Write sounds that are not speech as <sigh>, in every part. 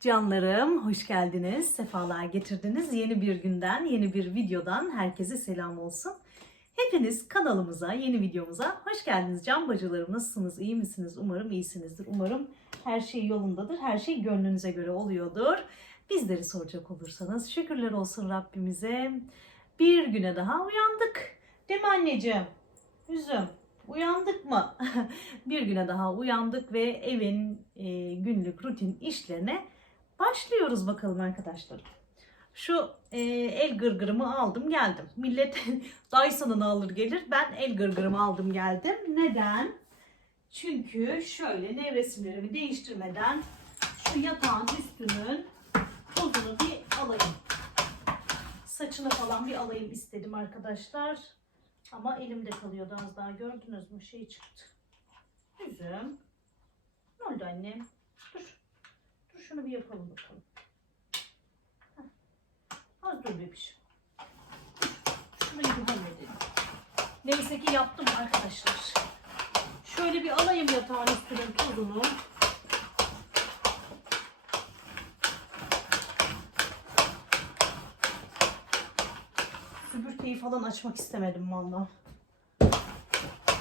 Canlarım hoş geldiniz, sefalar getirdiniz. Yeni bir günden, yeni bir videodan herkese selam olsun. Hepiniz kanalımıza, yeni videomuza hoş geldiniz. Can bacılarım nasılsınız, iyi misiniz? Umarım iyisinizdir. Umarım her şey yolundadır, her şey gönlünüze göre oluyordur. Bizleri soracak olursanız şükürler olsun Rabbimize. Bir güne daha uyandık. Değil mi anneciğim? Üzüm. Uyandık mı? <laughs> bir güne daha uyandık ve evin e, günlük rutin işlerine başlıyoruz bakalım arkadaşlar. Şu e, el gırgırımı aldım geldim. Millet <laughs> Dyson'ını alır gelir. Ben el gırgırımı aldım geldim. Neden? Çünkü şöyle nevresimlerimi değiştirmeden şu yatağın üstünün tozunu bir alayım. Saçını falan bir alayım istedim arkadaşlar. Ama elimde kalıyordu az daha gördünüz mü şey çıktı. Üzüm. Ne oldu annem? Dur. Şunu bir yapalım bakalım. Heh. Az dur bebiş. Şunu bir halledelim. Neyse ki yaptım arkadaşlar. Şöyle bir alayım yatağın üstünün tozunu. Süpürgeyi falan açmak istemedim valla.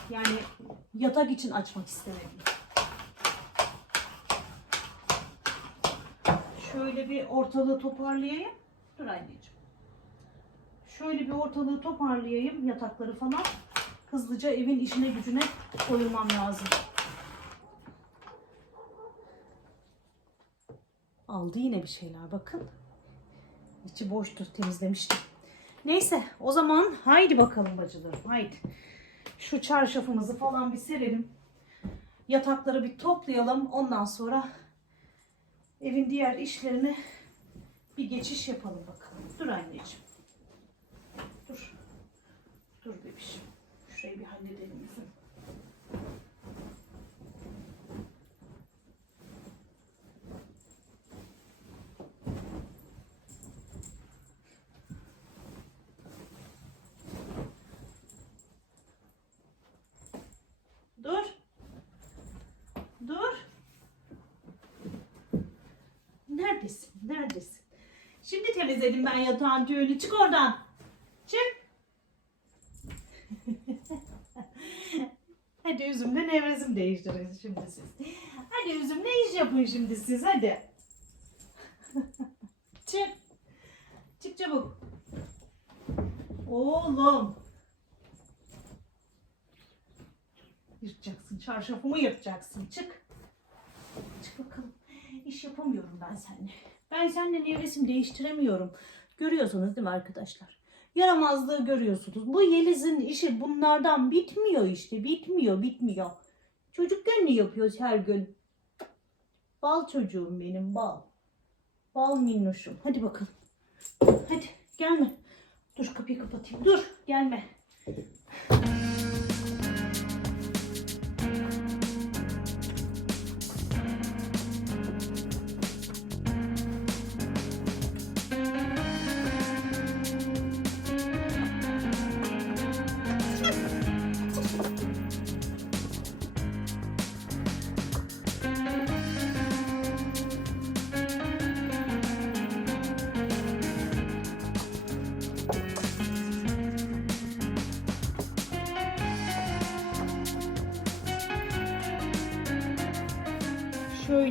Yani yatak için açmak istemedim. Şöyle bir ortalığı toparlayayım. Dur anneciğim. Şöyle bir ortalığı toparlayayım yatakları falan. Hızlıca evin işine gücüne koyulmam lazım. Aldı yine bir şeyler bakın. İçi boştur temizlemiştim. Neyse o zaman haydi bakalım bacılarım haydi. Şu çarşafımızı falan bir serelim. Yatakları bir toplayalım. Ondan sonra evin diğer işlerine bir geçiş yapalım bakalım. Dur anneciğim. Dur. Dur bebişim. Şurayı bir halledelim yüzüm. Dur. Dur. Neredesin? Neredesin? Şimdi temizledim ben yatağın tüyünü. Çık oradan. Çık. <laughs> hadi üzümle nevresim değiştirin şimdi siz. Hadi üzümle iş yapın şimdi siz hadi. <laughs> Çık. Çık çabuk. Oğlum. Yırtacaksın. Çarşafımı yırtacaksın. Çık. İş yapamıyorum ben seninle. Ben seninle nevresim değiştiremiyorum. Görüyorsunuz değil mi arkadaşlar? Yaramazlığı görüyorsunuz. Bu Yeliz'in işi bunlardan bitmiyor işte. Bitmiyor, bitmiyor. Çocuk gönlü yapıyoruz her gün. Bal çocuğum benim, bal. Bal minnoşum. Hadi bakalım. Hadi gelme. Dur kapıyı kapatayım. Dur gelme.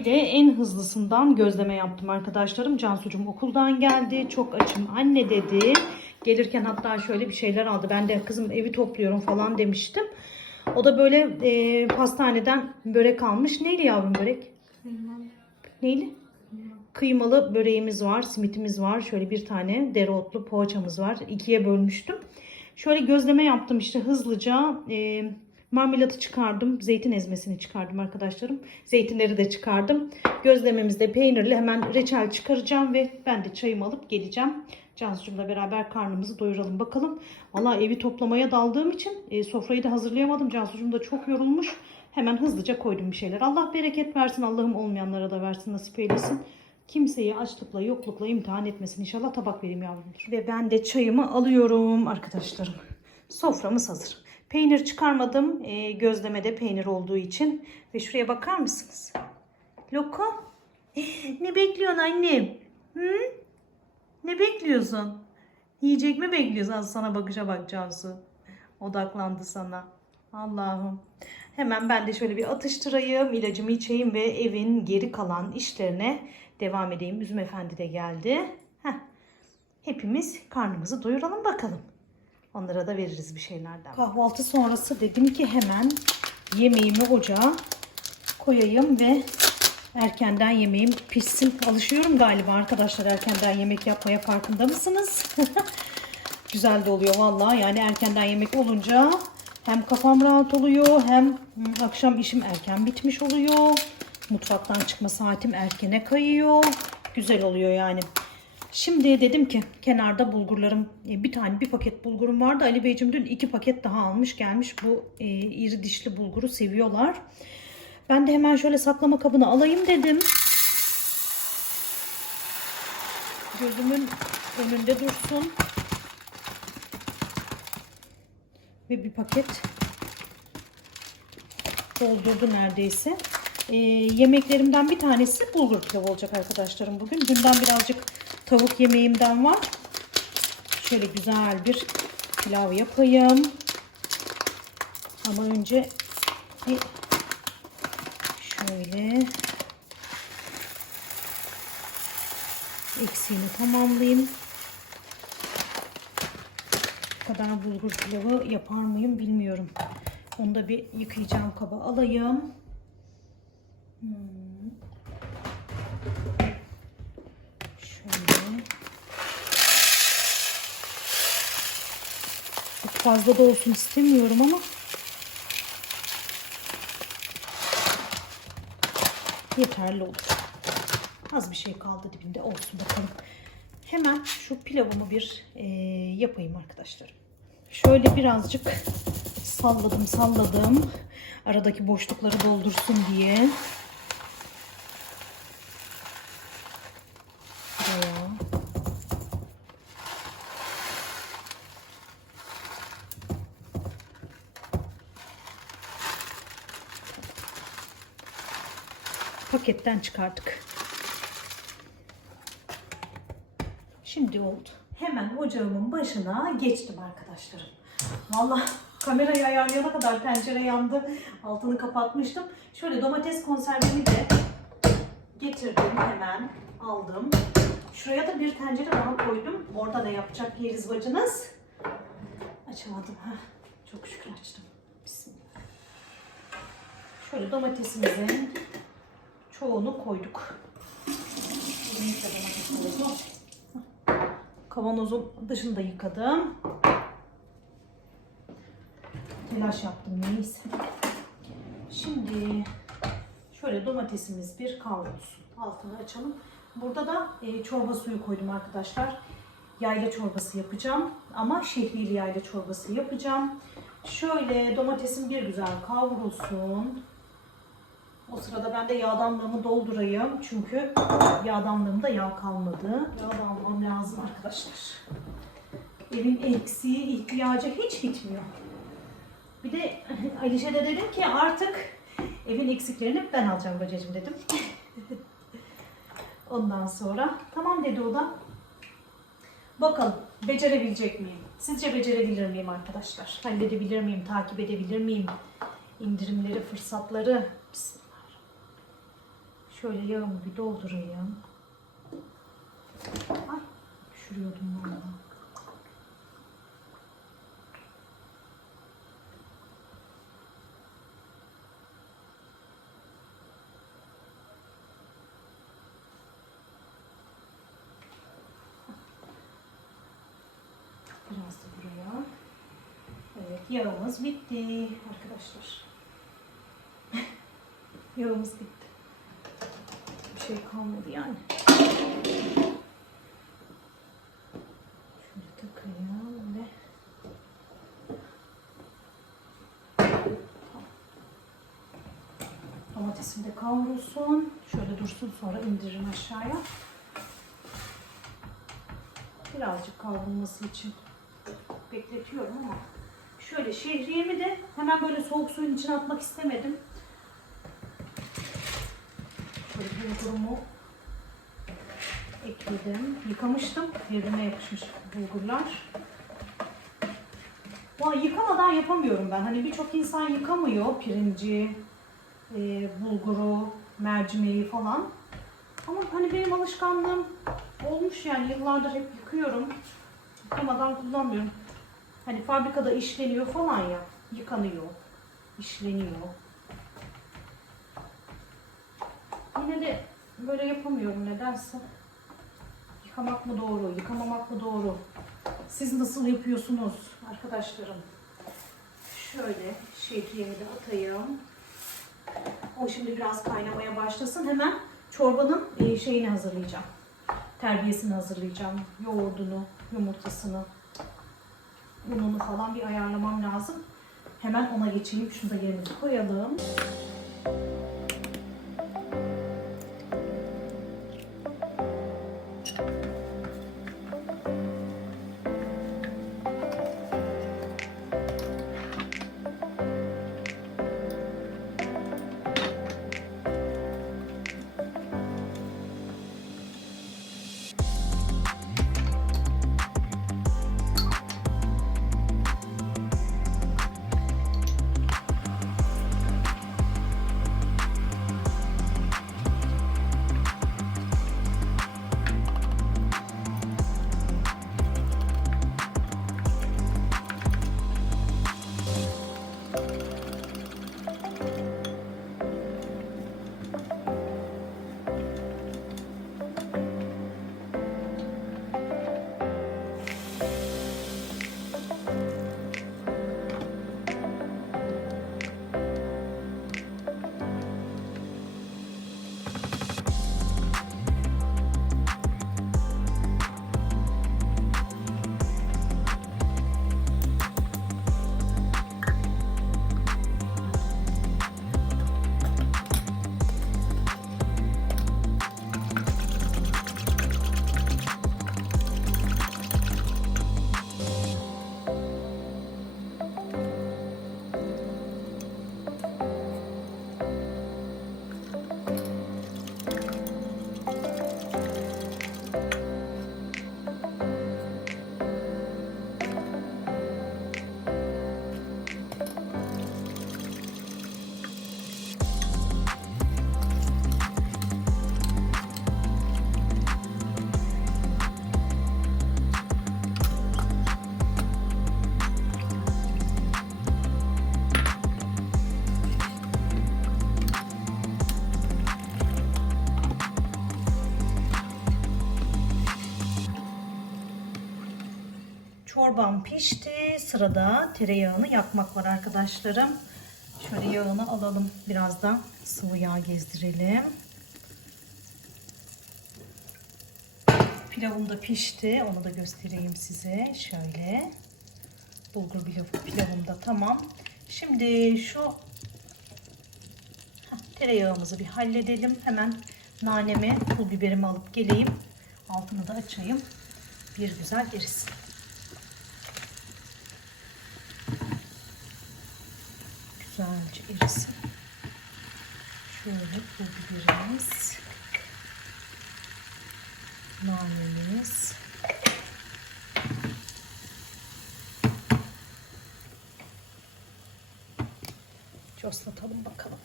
Şöyle en hızlısından gözleme yaptım arkadaşlarım. Cansucuğum okuldan geldi. Çok açım anne dedi. Gelirken hatta şöyle bir şeyler aldı. Ben de kızım evi topluyorum falan demiştim. O da böyle e, pastaneden börek almış. Neyli yavrum börek? Neyli? Kıymalı böreğimiz var, simitimiz var. Şöyle bir tane dereotlu poğaçamız var. İkiye bölmüştüm. Şöyle gözleme yaptım işte hızlıca. E, marmelatı çıkardım. Zeytin ezmesini çıkardım arkadaşlarım. Zeytinleri de çıkardım. Gözlememizde peynirli hemen reçel çıkaracağım ve ben de çayımı alıp geleceğim. Cansu'cumla beraber karnımızı doyuralım bakalım. Valla evi toplamaya daldığım için e, sofrayı da hazırlayamadım. Cansu'cum da çok yorulmuş. Hemen hızlıca koydum bir şeyler. Allah bereket versin. Allah'ım olmayanlara da versin nasip eylesin. Kimseyi açlıkla yoklukla imtihan etmesin. İnşallah tabak vereyim yavrumdur. Ve ben de çayımı alıyorum arkadaşlarım. Soframız hazır. Peynir çıkarmadım. E, gözlemede peynir olduğu için. Ve şuraya bakar mısınız? Lokum. Ne bekliyorsun annem? Hı? Ne bekliyorsun? Yiyecek mi bekliyorsun? Az sana bakışa bak Cansu. Odaklandı sana. Allah'ım. Hemen ben de şöyle bir atıştırayım, ilacımı içeyim ve evin geri kalan işlerine devam edeyim. Üzüm Efendi de geldi. Heh. Hepimiz karnımızı doyuralım bakalım. Onlara da veririz bir şeylerden. Kahvaltı sonrası dedim ki hemen yemeğimi ocağa koyayım ve erkenden yemeğim pişsin. Alışıyorum galiba arkadaşlar erkenden yemek yapmaya farkında mısınız? <laughs> Güzel de oluyor vallahi. Yani erkenden yemek olunca hem kafam rahat oluyor hem hı, akşam işim erken bitmiş oluyor. Mutfaktan çıkma saatim erkene kayıyor. Güzel oluyor yani. Şimdi dedim ki kenarda bulgurlarım e, bir tane bir paket bulgurum vardı. Ali Beyciğim dün iki paket daha almış gelmiş. Bu e, iri dişli bulguru seviyorlar. Ben de hemen şöyle saklama kabına alayım dedim. Gözümün önünde dursun. Ve bir paket doldurdu neredeyse. Ee, yemeklerimden bir tanesi bulgur pilavı olacak arkadaşlarım bugün. Dünden birazcık tavuk yemeğimden var. Şöyle güzel bir pilav yapayım. Ama önce bir şöyle eksiğini tamamlayayım. Bu kadar bulgur pilavı yapar mıyım bilmiyorum. Onu da bir yıkayacağım kaba alayım. Hmm. Şöyle. Çok fazla da olsun istemiyorum ama yeterli olur. Az bir şey kaldı dibinde olsun bakalım. Hemen şu pilavımı bir e, yapayım arkadaşlarım. Şöyle birazcık salladım salladım. Aradaki boşlukları doldursun diye. Buraya. Paketten çıkardık. Şimdi oldu. Hemen ocağımın başına geçtim arkadaşlarım. Vallahi kamerayı ayarlayana kadar tencere yandı. Altını kapatmıştım. Şöyle domates konservemi de getirdim hemen aldım. Şuraya da bir tencere daha koydum. Orada da yapacak yeriz bacınız. Açamadım. Heh, çok şükür açtım. Bismillah. Şöyle domatesimizin çoğunu koyduk. Kavanozun dışını da yıkadım. Telaş yaptım neyse. Şimdi şöyle domatesimiz bir kavrulsun. Altını açalım. Burada da e, çorba suyu koydum arkadaşlar. Yayla çorbası yapacağım. Ama şehriyeli yayla çorbası yapacağım. Şöyle domatesim bir güzel kavrulsun. O sırada ben de yağdanlığımı doldurayım. Çünkü yağdanlığımda yağ kalmadı. Yağ almam lazım arkadaşlar. Evin eksiği, ihtiyacı hiç bitmiyor. Bir de <laughs> Alişe de dedim ki artık evin eksiklerini ben alacağım bacacığım dedim. <laughs> Ondan sonra tamam dedi o da. Bakalım becerebilecek miyim? Sizce becerebilir miyim arkadaşlar? Halledebilir miyim? Takip edebilir miyim? İndirimleri, fırsatları. Bismillah. Şöyle yağımı bir doldurayım. Ay düşürüyordum valla. Biraz da buraya. Evet yağımız bitti arkadaşlar. <laughs> yağımız bitti. Şey kalmadı yani. Şöyle takayım ve Domatesim de kavrulsun. Şöyle dursun sonra indiririm aşağıya. Birazcık kavrulması için bekletiyorum ama şöyle şehriyemi de hemen böyle soğuk suyun içine atmak istemedim. Şöyle bulgurumu ekledim. Yıkamıştım. Birbirine yapışmış bulgurlar. Vay yıkamadan yapamıyorum ben. Hani birçok insan yıkamıyor pirinci, e, bulguru, mercimeği falan. Ama hani benim alışkanlığım olmuş yani yıllardır hep yıkıyorum. Yıkamadan kullanmıyorum. Hani fabrikada işleniyor falan ya. Yıkanıyor, işleniyor. Yine de böyle yapamıyorum nedense. Yıkamak mı doğru, yıkamamak mı doğru? Siz nasıl yapıyorsunuz arkadaşlarım? Şöyle şehriyemi de atayım. O şimdi biraz kaynamaya başlasın. Hemen çorbanın e, şeyini hazırlayacağım. Terbiyesini hazırlayacağım. Yoğurdunu, yumurtasını, ununu falan bir ayarlamam lazım. Hemen ona geçeyim. Şunu da yerine koyalım. Çorbam pişti. Sırada tereyağını yakmak var arkadaşlarım. Şöyle yağını alalım. Biraz da sıvı yağ gezdirelim. Pilavım da pişti. Onu da göstereyim size. Şöyle. Bulgur pilavı, pilavım da tamam. Şimdi şu tereyağımızı bir halledelim. Hemen nanemi, pul biberimi alıp geleyim. Altını da açayım. Bir güzel erisin. Güzelce erisin. Şöyle pul biberimiz. Nanemiz. Coslatalım bakalım.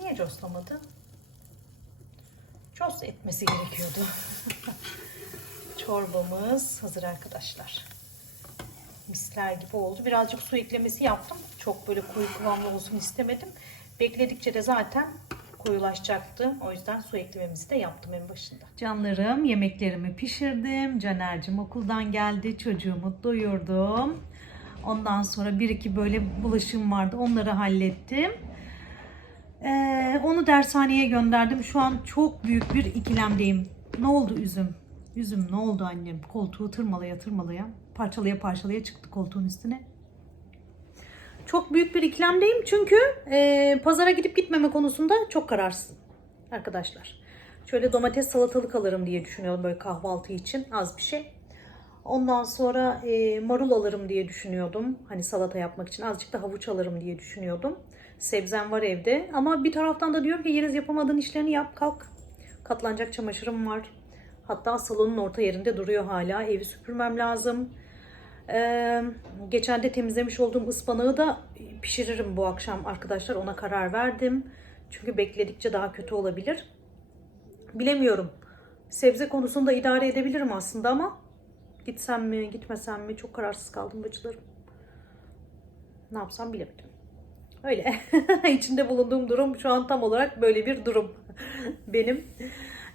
Niye coslamadı? Cos etmesi gerekiyordu. <laughs> Çorbamız hazır arkadaşlar. Misler gibi oldu. Birazcık su eklemesi yaptım. Çok böyle koyu kıvamlı olsun istemedim. Bekledikçe de zaten koyulaşacaktı. O yüzden su eklememizi de yaptım en başında. Canlarım yemeklerimi pişirdim. Caner'cim okuldan geldi. Çocuğumu doyurdum. Ondan sonra bir iki böyle bulaşım vardı. Onları hallettim. Ee, onu dershaneye gönderdim. Şu an çok büyük bir ikilemdeyim. Ne oldu üzüm? Üzüm ne oldu annem? Koltuğu tırmalaya tırmalaya, parçalaya parçalaya çıktı koltuğun üstüne. Çok büyük bir ikilemdeyim çünkü e, pazara gidip gitmeme konusunda çok kararsızım arkadaşlar. Şöyle domates salatalık alırım diye düşünüyorum böyle kahvaltı için az bir şey. Ondan sonra e, marul alırım diye düşünüyordum. Hani salata yapmak için azıcık da havuç alırım diye düşünüyordum. Sebzem var evde ama bir taraftan da diyorum ki Yeliz yapamadığın işlerini yap kalk. Katlanacak çamaşırım var. Hatta salonun orta yerinde duruyor hala. Evi süpürmem lazım. Ee, geçen de temizlemiş olduğum ıspanağı da pişiririm bu akşam arkadaşlar. Ona karar verdim. Çünkü bekledikçe daha kötü olabilir. Bilemiyorum. Sebze konusunda idare edebilirim aslında ama gitsem mi gitmesem mi çok kararsız kaldım bacılarım. Ne yapsam bilemedim. Öyle. <laughs> İçinde bulunduğum durum şu an tam olarak böyle bir durum <laughs> benim.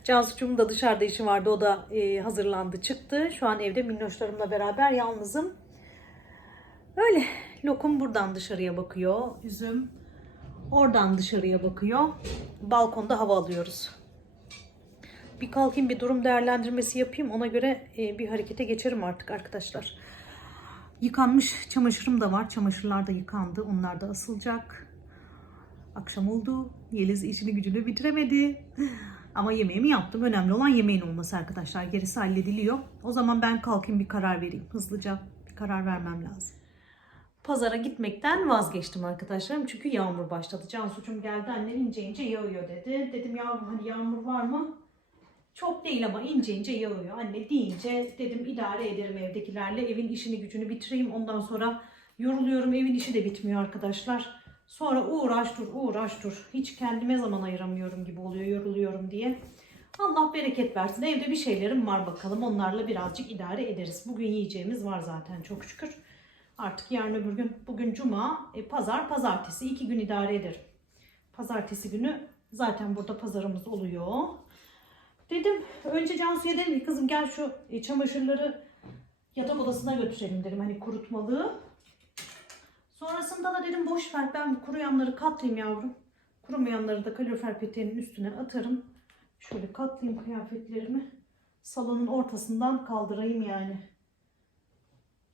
Cansu'cuğum da dışarıda işi vardı. O da e, hazırlandı çıktı. Şu an evde minnoşlarımla beraber yalnızım. Öyle. Lokum buradan dışarıya bakıyor. Üzüm oradan dışarıya bakıyor. Balkonda hava alıyoruz. Bir kalkayım bir durum değerlendirmesi yapayım. Ona göre e, bir harekete geçerim artık arkadaşlar. Yıkanmış çamaşırım da var. Çamaşırlar da yıkandı. Onlar da asılacak. Akşam oldu. Yeliz işini gücünü bitiremedi. Ama yemeğimi yaptım. Önemli olan yemeğin olması arkadaşlar. Gerisi hallediliyor. O zaman ben kalkayım bir karar vereyim. Hızlıca bir karar vermem lazım. Pazara gitmekten vazgeçtim arkadaşlarım. Çünkü yağmur başladı. Cansu'cum geldi annem ince ince yağıyor dedi. Dedim yavrum hani yağmur var mı? Çok değil ama ince ince yağıyor. Anne deyince dedim idare ederim evdekilerle. Evin işini gücünü bitireyim. Ondan sonra yoruluyorum. Evin işi de bitmiyor arkadaşlar. Sonra uğraş dur uğraş dur. Hiç kendime zaman ayıramıyorum gibi oluyor yoruluyorum diye. Allah bereket versin. Evde bir şeylerim var bakalım. Onlarla birazcık idare ederiz. Bugün yiyeceğimiz var zaten çok şükür. Artık yarın öbür gün. Bugün cuma, e, pazar, pazartesi. iki gün idare ederim. Pazartesi günü zaten burada pazarımız oluyor. Dedim önce Cansu'ya dedim ki kızım gel şu e, çamaşırları yatak odasına götürelim dedim hani kurutmalığı. Sonrasında da dedim boş ver ben kuruyanları katlayayım yavrum. Kurumayanları da kalorifer peteğinin üstüne atarım. Şöyle katlayayım kıyafetlerimi. Salonun ortasından kaldırayım yani.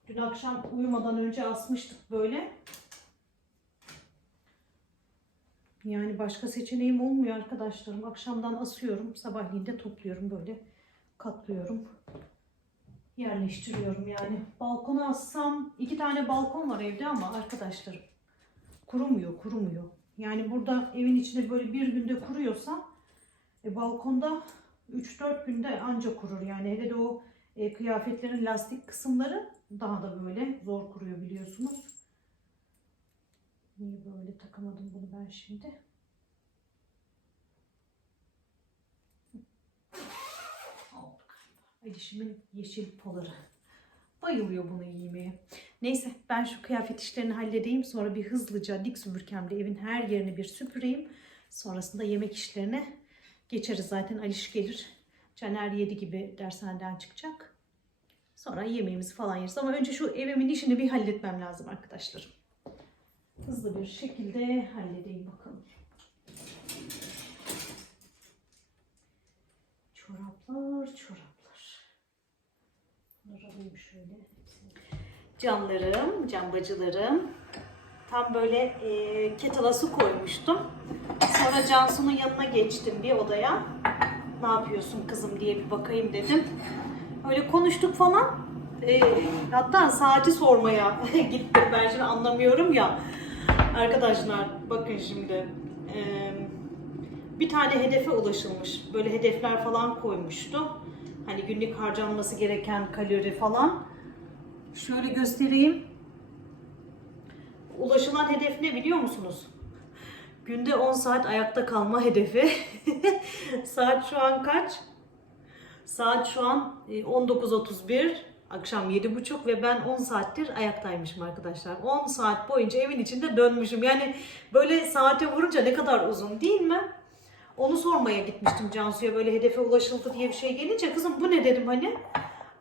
Dün akşam uyumadan önce asmıştık böyle. Yani başka seçeneğim olmuyor arkadaşlarım. Akşamdan asıyorum. Sabahleyin de topluyorum böyle. Katlıyorum. Yerleştiriyorum yani. Balkona assam iki tane balkon var evde ama arkadaşlarım kurumuyor kurumuyor. Yani burada evin içinde böyle bir günde kuruyorsa e, balkonda 3-4 günde anca kurur. Yani hele de o e, kıyafetlerin lastik kısımları daha da böyle zor kuruyor biliyorsunuz. Niye böyle takamadım bunu ben şimdi? Oldu galiba. Elişimin yeşil poları. Bayılıyor bunu giymeye. Neyse ben şu kıyafet işlerini halledeyim. Sonra bir hızlıca dik süpürgemle evin her yerini bir süpüreyim. Sonrasında yemek işlerine geçeriz. Zaten Aliş gelir. Caner 7 gibi dershaneden çıkacak. Sonra yemeğimizi falan yeriz. Ama önce şu evimin işini bir halletmem lazım arkadaşlarım hızlı bir şekilde halledeyim bakalım. Çoraplar, çoraplar. Bunları alayım. Canlarım, cambacılarım. Tam böyle e, ketala su koymuştum. Sonra Cansu'nun yanına geçtim bir odaya. Ne yapıyorsun kızım diye bir bakayım dedim. Öyle konuştuk falan. E, hatta saati sormaya <laughs> gittim. Ben şimdi anlamıyorum ya. Arkadaşlar bakın şimdi eee, bir tane hedefe ulaşılmış. Böyle hedefler falan koymuştu. Hani günlük harcanması gereken kalori falan. Şöyle göstereyim. Ulaşılan hedef ne biliyor musunuz? Günde 10 saat ayakta kalma hedefi. <laughs> Saat şu an kaç? Saat şu an e, 19.31. Akşam 7.30 ve ben 10 saattir ayaktaymışım arkadaşlar. 10 saat boyunca evin içinde dönmüşüm. Yani böyle saate vurunca ne kadar uzun değil mi? Onu sormaya gitmiştim Cansu'ya böyle hedefe ulaşıldı diye bir şey gelince. Kızım bu ne dedim hani?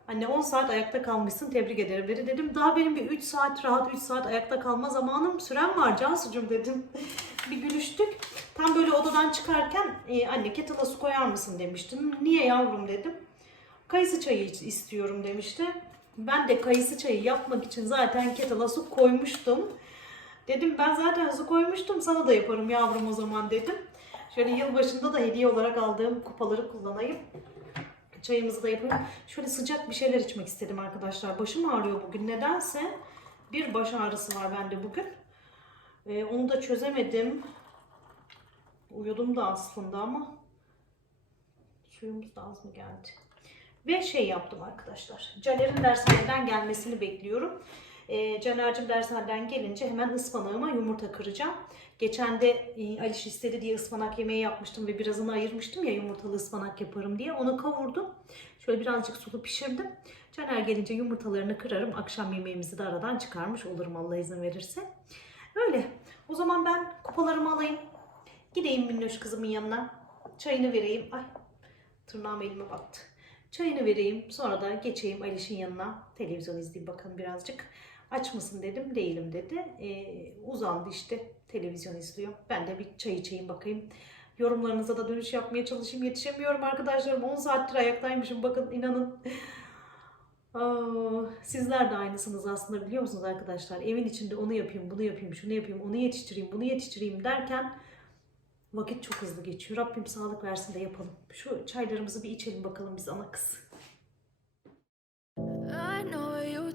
Anne 10 saat ayakta kalmışsın tebrik ederim dedi. Dedim daha benim bir 3 saat rahat 3 saat ayakta kalma zamanım sürem var Cansu'cum dedim. <laughs> bir gülüştük. Tam böyle odadan çıkarken e, anne kettle'a su koyar mısın demiştim. Niye yavrum dedim. Kayısı çayı istiyorum demişti. Ben de kayısı çayı yapmak için zaten kettle'a su koymuştum. Dedim ben zaten su koymuştum sana da yaparım yavrum o zaman dedim. Şöyle yılbaşında da hediye olarak aldığım kupaları kullanayım. Çayımızı da yapayım. Şöyle sıcak bir şeyler içmek istedim arkadaşlar. Başım ağrıyor bugün nedense. Bir baş ağrısı var bende bugün. Ee, onu da çözemedim. Uyudum da aslında ama Suyumuz da az mı geldi? Ve şey yaptım arkadaşlar. Caner'in dershaneden gelmesini bekliyorum. E, Caner'cim dershaneden gelince hemen ıspanağıma yumurta kıracağım. Geçen de e, Aliş istedi diye ıspanak yemeği yapmıştım ve birazını ayırmıştım ya yumurtalı ıspanak yaparım diye. Onu kavurdum. Şöyle birazcık sulu pişirdim. Caner gelince yumurtalarını kırarım. Akşam yemeğimizi de aradan çıkarmış olurum Allah izin verirse. Öyle. O zaman ben kupalarımı alayım. Gideyim minnoş kızımın yanına. Çayını vereyim. Ay tırnağım elime battı. Çayını vereyim. Sonra da geçeyim Aliş'in yanına. Televizyon izleyeyim bakalım birazcık. Aç mısın dedim. Değilim dedi. Ee, uzandı işte. Televizyon izliyor. Ben de bir çay içeyim bakayım. Yorumlarınıza da dönüş yapmaya çalışayım. Yetişemiyorum arkadaşlarım. 10 saattir ayaktaymışım. Bakın inanın. Sizler de aynısınız aslında biliyor musunuz arkadaşlar? Evin içinde onu yapayım, bunu yapayım, şunu yapayım, onu yetiştireyim, bunu yetiştireyim derken vakit çok hızlı geçiyor. Rabbim sağlık versin de yapalım. Şu çaylarımızı bir içelim bakalım biz ana kız.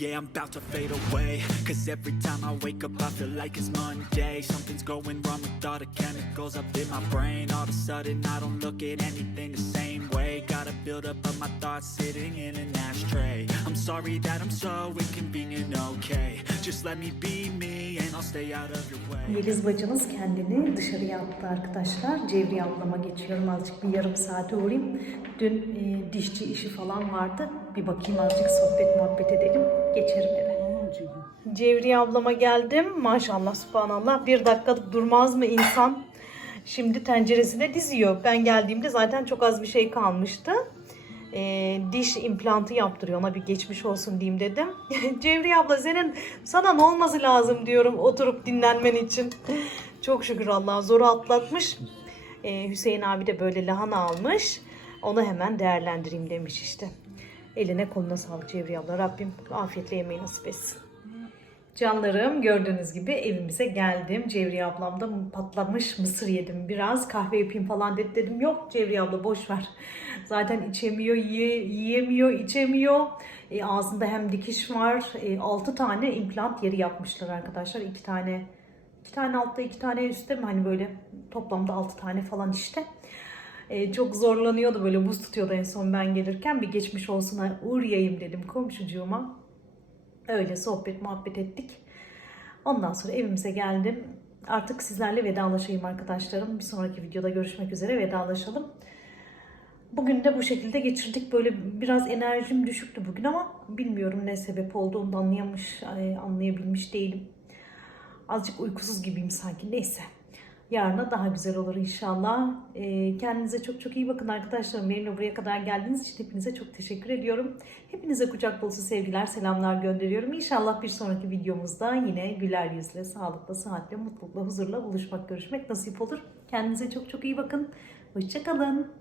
Yeah, I'm about to fade away. Cause every time I wake up, I feel like it's Monday. Something's going wrong with all the chemicals up in my brain. All of a sudden, I don't look at anything the same way. Gotta build up of my thoughts sitting in an ashtray. I'm sorry that I'm so inconvenient, okay. Just let me be me and I'll stay out of your way. Yeliz bacımız kendini dışarıya attı arkadaşlar. Cevriye ablama geçiyorum azıcık bir yarım saate uğrayayım. Dün e, dişçi işi falan vardı. Bir bakayım azıcık sohbet muhabbet edelim. Geçerim eve. Cevriye ablama geldim. Maşallah subhanallah. Bir dakika durmaz mı insan? Şimdi tenceresine diziyor. Ben geldiğimde zaten çok az bir şey kalmıştı. Ee, diş implantı yaptırıyor. Ona bir geçmiş olsun diyeyim dedim. <laughs> Cevriye abla senin sana ne olması lazım diyorum oturup dinlenmen için. <laughs> Çok şükür Allah'a zoru atlatmış. Ee, Hüseyin abi de böyle lahana almış. Onu hemen değerlendireyim demiş işte. Eline koluna sağlık Cevriye abla. Rabbim afiyetle yemeği nasip etsin. Canlarım gördüğünüz gibi evimize geldim. Cevriye ablam da patlamış mısır yedim. Biraz kahve yapayım falan dedi. Dedim yok Cevriye abla boş ver. <laughs> Zaten içemiyor, yiye- yiyemiyor, içemiyor. E, ağzında hem dikiş var. E, 6 tane implant yeri yapmışlar arkadaşlar. 2 tane iki tane altta iki tane üstte mi hani böyle toplamda 6 tane falan işte. E, çok zorlanıyordu böyle buz tutuyordu en son ben gelirken. Bir geçmiş olsun uğrayayım dedim komşucuğuma. Öyle sohbet muhabbet ettik. Ondan sonra evimize geldim. Artık sizlerle vedalaşayım arkadaşlarım. Bir sonraki videoda görüşmek üzere vedalaşalım. Bugün de bu şekilde geçirdik. Böyle biraz enerjim düşüktü bugün ama bilmiyorum ne sebep olduğunu da anlayamış, ay, anlayabilmiş değilim. Azıcık uykusuz gibiyim sanki. Neyse. Yarına daha güzel olur inşallah. Ee, kendinize çok çok iyi bakın arkadaşlarım. Benimle buraya kadar geldiğiniz için hepinize çok teşekkür ediyorum. Hepinize kucak dolusu sevgiler, selamlar gönderiyorum. İnşallah bir sonraki videomuzda yine güler yüzle, sağlıkla, sıhhatle, mutlulukla, huzurla buluşmak, görüşmek nasip olur. Kendinize çok çok iyi bakın. Hoşçakalın.